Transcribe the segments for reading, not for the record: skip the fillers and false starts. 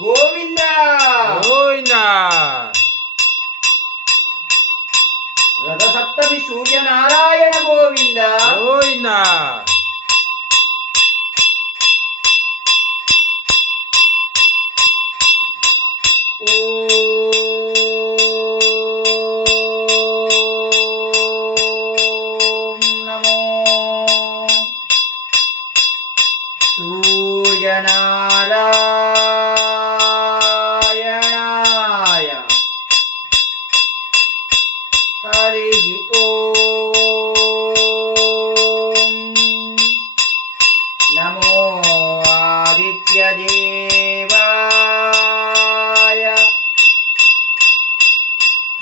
గోవింద గోవింద రథసప్తమి సూర్యనారాయణ గోవింద గోవింద ఓం నమో సూర్యనారాయణాయ హరి ఓం నమో ఆదిత్యదేవాయ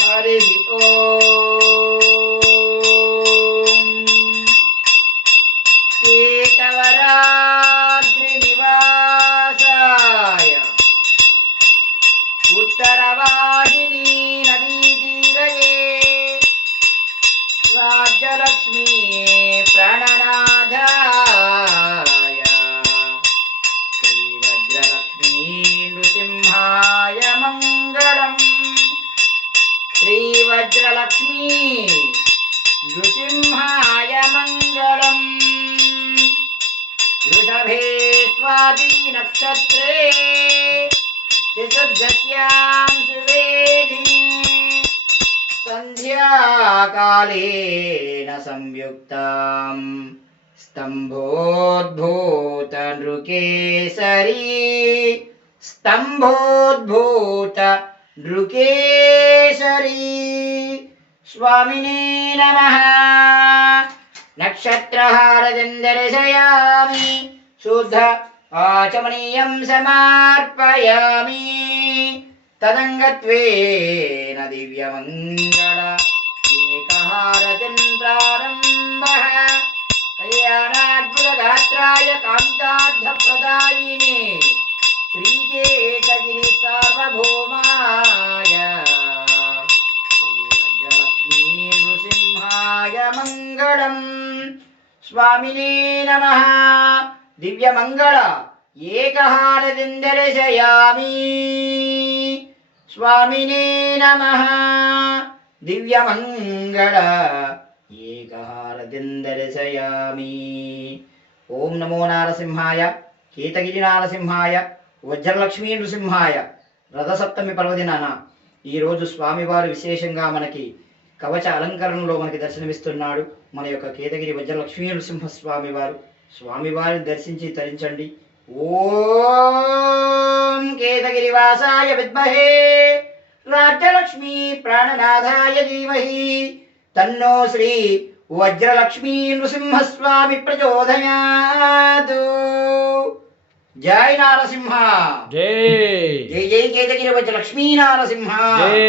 హరి ఓం కేతవరాద్రినివాసాయ ఉత్తరవాహిని నదీతీరయే రాజ్యలక్ష్మీ ప్రాణనాథాయ శ్రీవజ్రలక్ష్మీ నృసింహాయ మంగళం శ్రీవజ్రలక్ష్మీ నృసింహాయ మంగళం వృషభే స్వాతి నక్షత్రే చతుర్దశ్యాం సువేదిని సంధ్యాకాలేన సంయుక్తాం స్తంభోద్భూత నృకేసరీ స్తంభోద్భూత నృకేసరీ స్వామినే నమః నక్షత్రహారతిం దర్శయామి శుద్ధ ఆచమనీయం సమర్పయామి తదంగత్వేన దివ్యమంగళ ఏకహారతిం ప్రారంభః కళ్యాణాద్భుతగాత్రాయ కామితార్థప్రదాయినే శ్రీకేతగిరి సార్వభౌమాయ శ్రీవజ్రలక్ష్మీ నృసింహాయ మంగళం స్వామినే నమః దివ్యమంగళ ఏకహారతిం దర్శయామి స్వామినే నమః దివ్యమంగళ ఏకహారతిం దర్శయామి. ఓం నమో నారసింహాయ కేతగిరి నారసింహాయ వజ్రలక్ష్మీ నృసింహాయ. రథసప్తమి పర్వదినాన ఈరోజు స్వామివారు విశేషంగా మనకి కవచ అలంకరణలో మనకి దర్శనమిస్తున్నాడు. మన యొక్క కేతగిరి వజ్రలక్ష్మీ నృసింహస్వామి వారు. స్వామివారిని దర్శించి తరించండి. ఓం కేతగిరివాసాయ విద్మహే రాజ్యలక్ష్మీ ప్రాణనాథాయ ధీమహి తన్నో శ్రీ వజ్రలక్ష్మీ నృసింహస్వామి ప్రచోదయాత్. జై నారసింహ. జై జై జై కేతగిరి వజ్రలక్ష్మీ నారసింహ. జై.